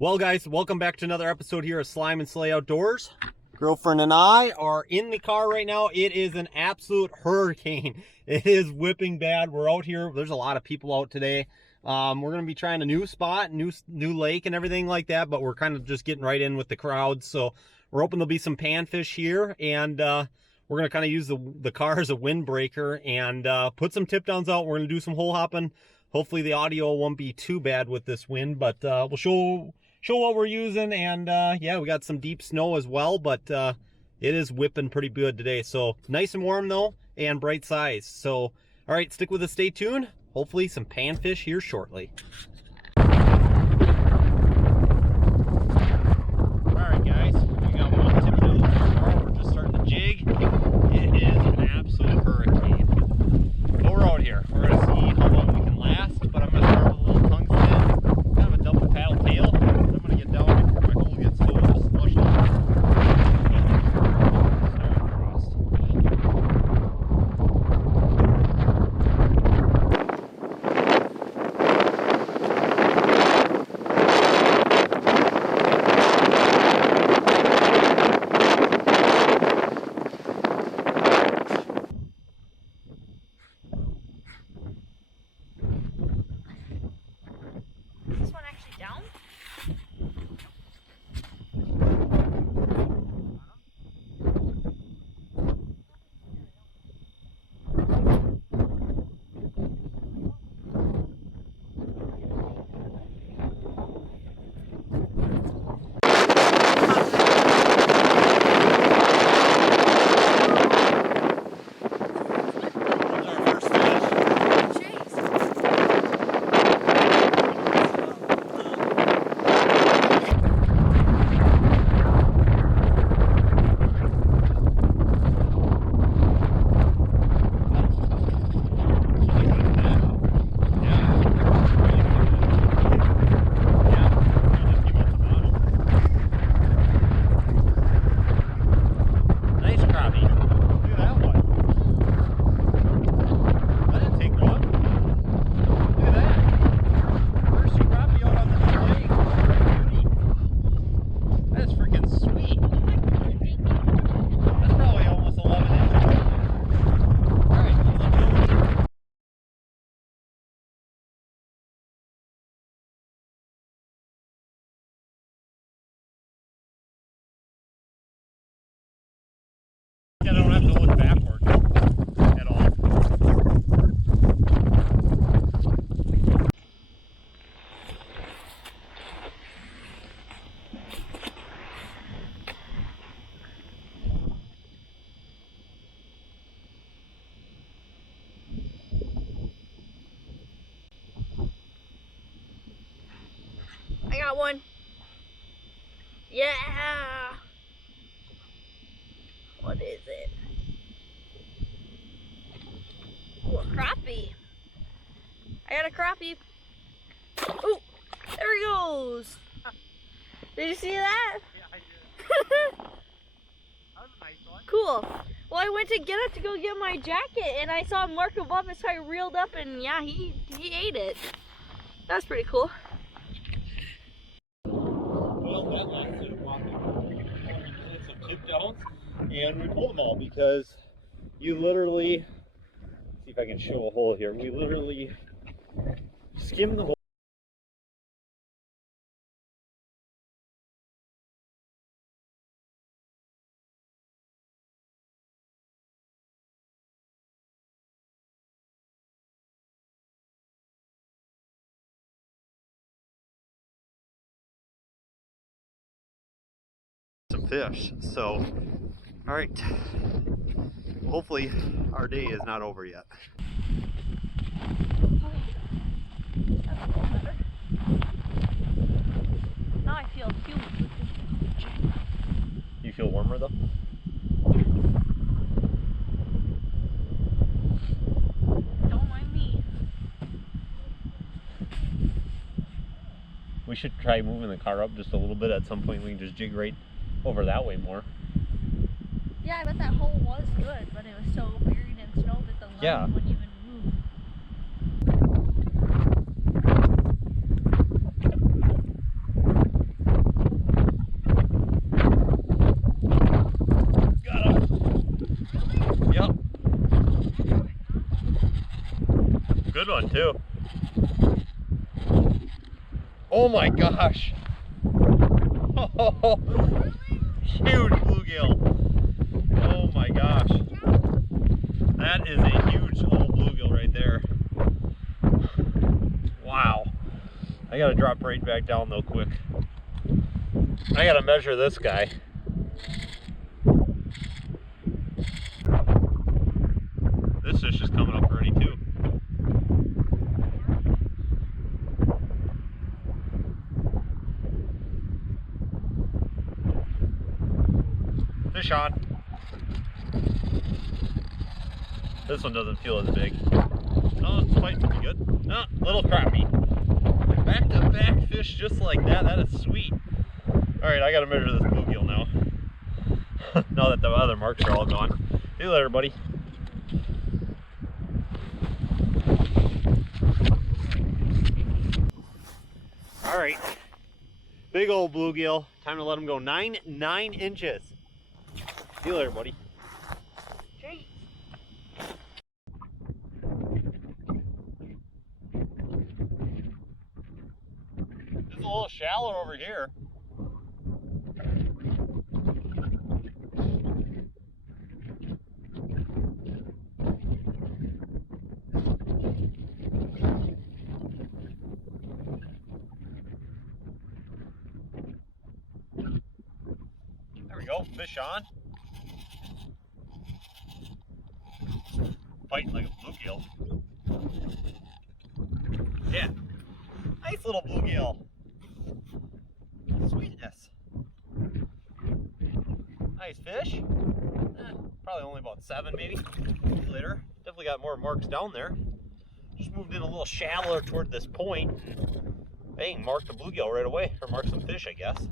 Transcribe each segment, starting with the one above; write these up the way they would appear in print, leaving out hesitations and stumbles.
Well, guys, welcome back to another episode here of Slime and Slay Outdoors. Girlfriend and I are in the car right now. It is an absolute hurricane. It is whipping bad. We're out here. There's a lot of people out today. We're going to be trying a new spot, new lake and everything like that, but we're kind of just getting right in with the crowd. So we're hoping there'll be some panfish here, and we're going to kind of use the car as a windbreaker and put some tip downs out. We're going to do some hole hopping. Hopefully the audio won't be too bad with this wind, but we'll show what we're using. And yeah, we got some deep snow as well, but it is whipping pretty good today. So nice and warm though, and bright skies. So all right, stick with us, stay tuned. Hopefully some panfish here shortly. All right, guys, we got one tip down so far. We're just starting to jig. It is an absolute hurricane, but we're out here. We're gonna see how long we can last, but I'm gonna start with a little tungsten, kind of a double paddle tail. I'm gonna get down before my hole gets totally smushed up. I don't have to look backward at all. I got one. Yeah. What is it? Ooh, a crappie. I got a crappie. Ooh, there he goes. Did you see that? Yeah, I did. That was a nice one. Cool. Well, I went to get it to go get my jacket, and I saw him mark above it, so I reeled up, and yeah, he ate it. That's pretty cool. Well, that last bit of walking, we did some tip downs, and we pulled them all because you literally, see if I can show a hole here, we literally skimmed the hole. Some fish. So, all right, hopefully our day is not over yet. That's a little better. Now I feel humid. You feel warmer though? Don't mind me. We should try moving the car up just a little bit. At some point we can just jig right over that way more. Yeah, I bet that hole was good, but it was so buried in snow that the line wouldn't even move. too. Oh my gosh. Oh, huge bluegill. Oh my gosh. That is a huge old bluegill right there. Wow. I gotta drop right back down though quick. I gotta measure this guy. This fish is coming up already too. Fish on. This one doesn't feel as big. Oh, it's fighting pretty good. Oh, little crappie. Back to back fish just like that. That is sweet. Alright, I gotta measure this bluegill now. Now that the other marks are all gone. See you later, buddy. Alright. Big old bluegill. Time to let him go 9 inches. See you later, buddy. Jeez. It's a little shallow over here. There we go, fish on. Fighting like a bluegill. Yeah, nice little bluegill. Sweetness. Nice fish. Probably only about 7 maybe. Later. Definitely got more marks down there. Just moved in a little shallower toward this point. Bang, marked the bluegill right away. Or marked some fish, I guess.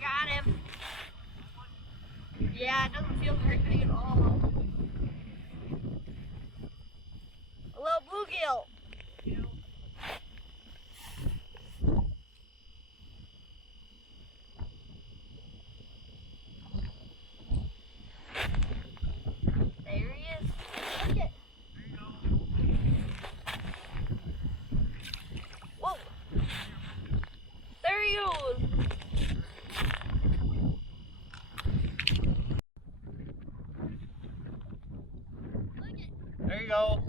Got him. Yeah, it doesn't feel very big at all. A little bluegill. There he is. Look it. Whoa. There he goes. There you go.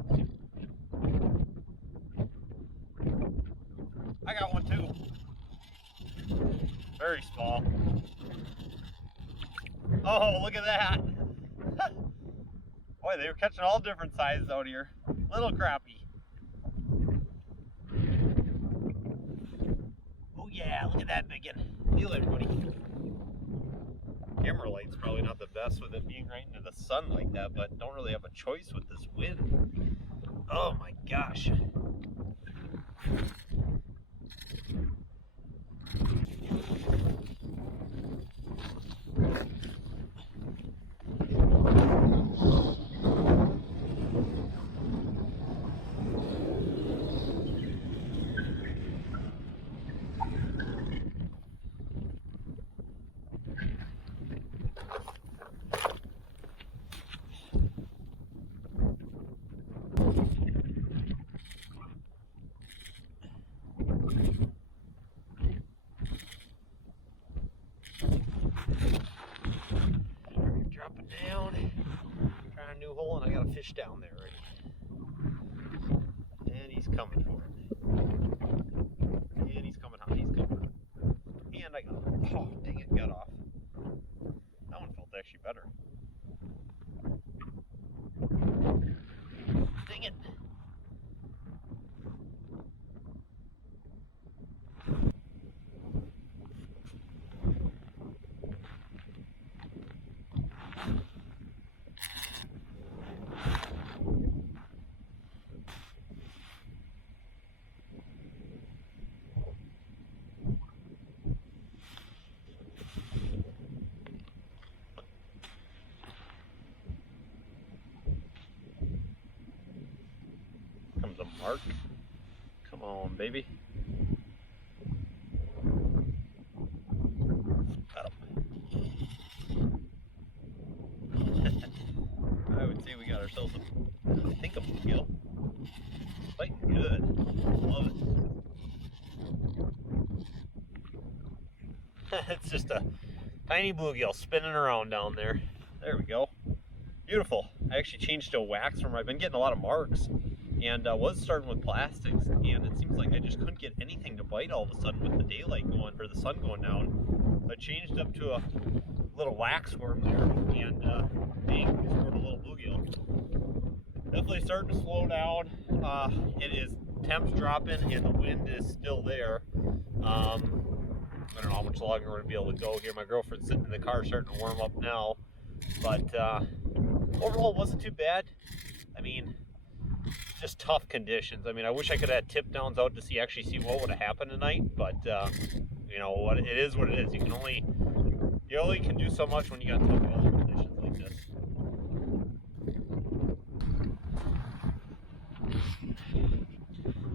I got one too. Very small. Oh, look at that. Boy, they were catching all different sizes out here. Little crappie. Oh yeah, look at that biggin. See you later, buddy. Camera light's probably not the best with it being right into the sun like that, but don't really have a choice with this wind. Oh my gosh. Drop it down. Trying a new hole, and I got a fish down there already. And he's coming for it. And he's coming on. He's coming. And I got him. Oh, dang it, got off. That one felt actually better. Dang it. Mark. Come on, baby. Got him. I would say we got ourselves a, I think, a bluegill. Fighting good. Love it. It's just a tiny bluegill spinning around down there. There we go. Beautiful. I actually changed to a wax from where I've been getting a lot of marks, and was starting with plastics, and it seems like I just couldn't get anything to bite all of a sudden with the daylight going, or the sun going down. So I changed up to a little wax worm there, and bang, we scored a little bluegill. Definitely starting to slow down. It is temps dropping and the wind is still there. I don't know how much longer we're gonna be able to go here. My girlfriend's sitting in the car starting to warm up now, but overall it wasn't too bad. I mean, just tough conditions. I mean, I wish I could have had tip downs out to actually see what would have happened tonight, but you know what, it is what it is. You only can do so much when you got tough weather conditions like this.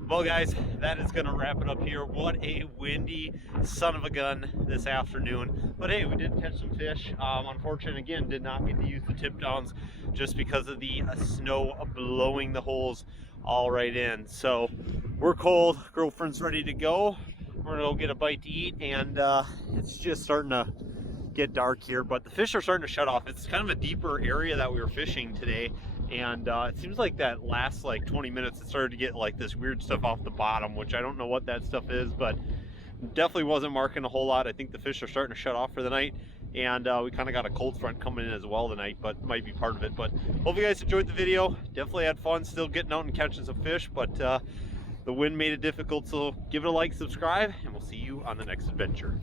Well guys, that is going to wrap it up here. What a windy son of a gun this afternoon. But hey, we did catch some fish. Unfortunately, again, did not get to use the tip downs just because of the snow blowing the holes all right in. So we're cold, girlfriend's ready to go. We're gonna go get a bite to eat, and it's just starting to get dark here, but the fish are starting to shut off. It's kind of a deeper area that we were fishing today, and it seems like that last like 20 minutes it started to get like this weird stuff off the bottom, which I don't know what that stuff is, but definitely wasn't marking a whole lot. I think the fish are starting to shut off for the night, and we kind of got a cold front coming in as well tonight, but might be part of it. But hope you guys enjoyed the video. Definitely had fun still getting out and catching some fish, but the wind made it difficult, so give it a like, subscribe, and we'll see you on the next adventure.